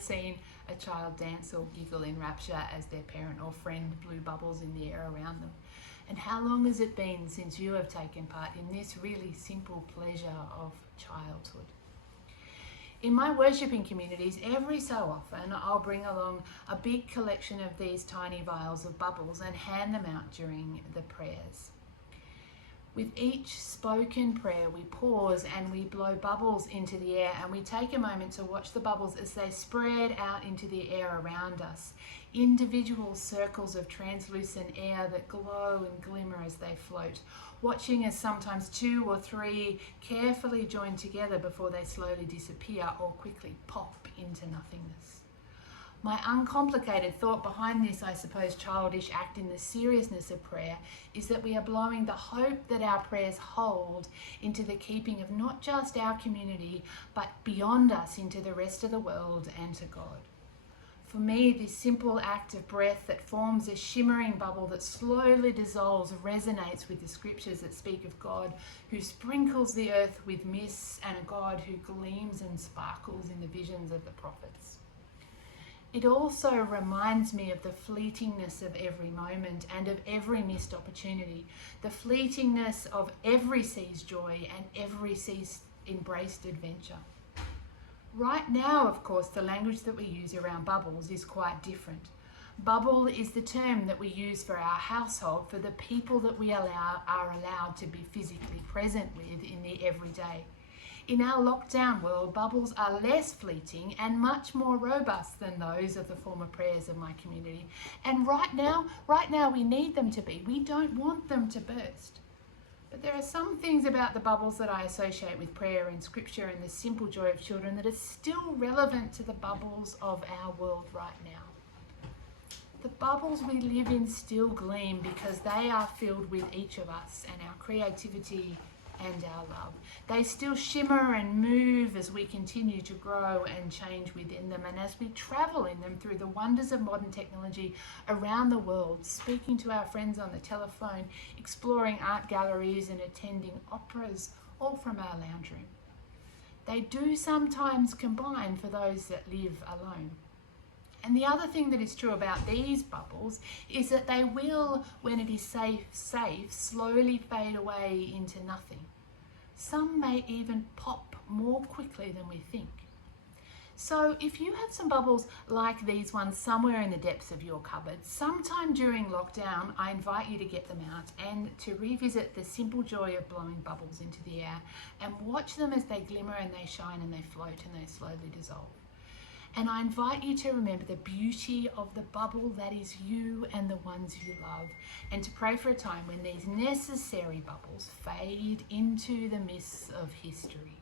seen a child dance or giggle in rapture as their parent or friend blew bubbles in the air around them? And how long has it been since you have taken part in this really simple pleasure of childhood? In my worshipping communities, every so often I'll bring along a big collection of these tiny vials of bubbles and hand them out during the prayers. With each spoken prayer, we pause and we blow bubbles into the air, and we take a moment to watch the bubbles as they spread out into the air around us. Individual circles of translucent air that glow and glimmer as they float, watching as sometimes 2 or 3 carefully join together before they slowly disappear or quickly pop into nothingness. My uncomplicated thought behind this, I suppose, childish act in the seriousness of prayer is that we are blowing the hope that our prayers hold into the keeping of not just our community, but beyond us into the rest of the world and to God. For me, this simple act of breath that forms a shimmering bubble that slowly dissolves resonates with the scriptures that speak of God who sprinkles the earth with mists and a God who gleams and sparkles in the visions of the prophets. It also reminds me of the fleetingness of every moment and of every missed opportunity, the fleetingness of every seized joy and every seized embraced adventure. Right now, of course, the language that we use around bubbles is quite different. Bubble is the term that we use for our household for the people that we are allowed to be physically present with in the everyday. In our lockdown world, bubbles are less fleeting and much more robust than those of the former prayers of my community. And right now we need them to be. We don't want them to burst. But there are some things about the bubbles that I associate with prayer and scripture and the simple joy of children that are still relevant to the bubbles of our world right now. The bubbles we live in still gleam because they are filled with each of us and our creativity and our love. They still shimmer and move as we continue to grow and change within them, and as we travel in them through the wonders of modern technology around the world, speaking to our friends on the telephone, exploring art galleries and attending operas, all from our lounge room. They do sometimes combine for those that live alone. And the other thing that is true about these bubbles is that they will, when it is safe, slowly fade away into nothing. Some may even pop more quickly than we think. So if you have some bubbles like these ones somewhere in the depths of your cupboard, sometime during lockdown, I invite you to get them out and to revisit the simple joy of blowing bubbles into the air and watch them as they glimmer and they shine and they float and they slowly dissolve. And I invite you to remember the beauty of the bubble that is you and the ones you love, and to pray for a time when these necessary bubbles fade into the mists of history.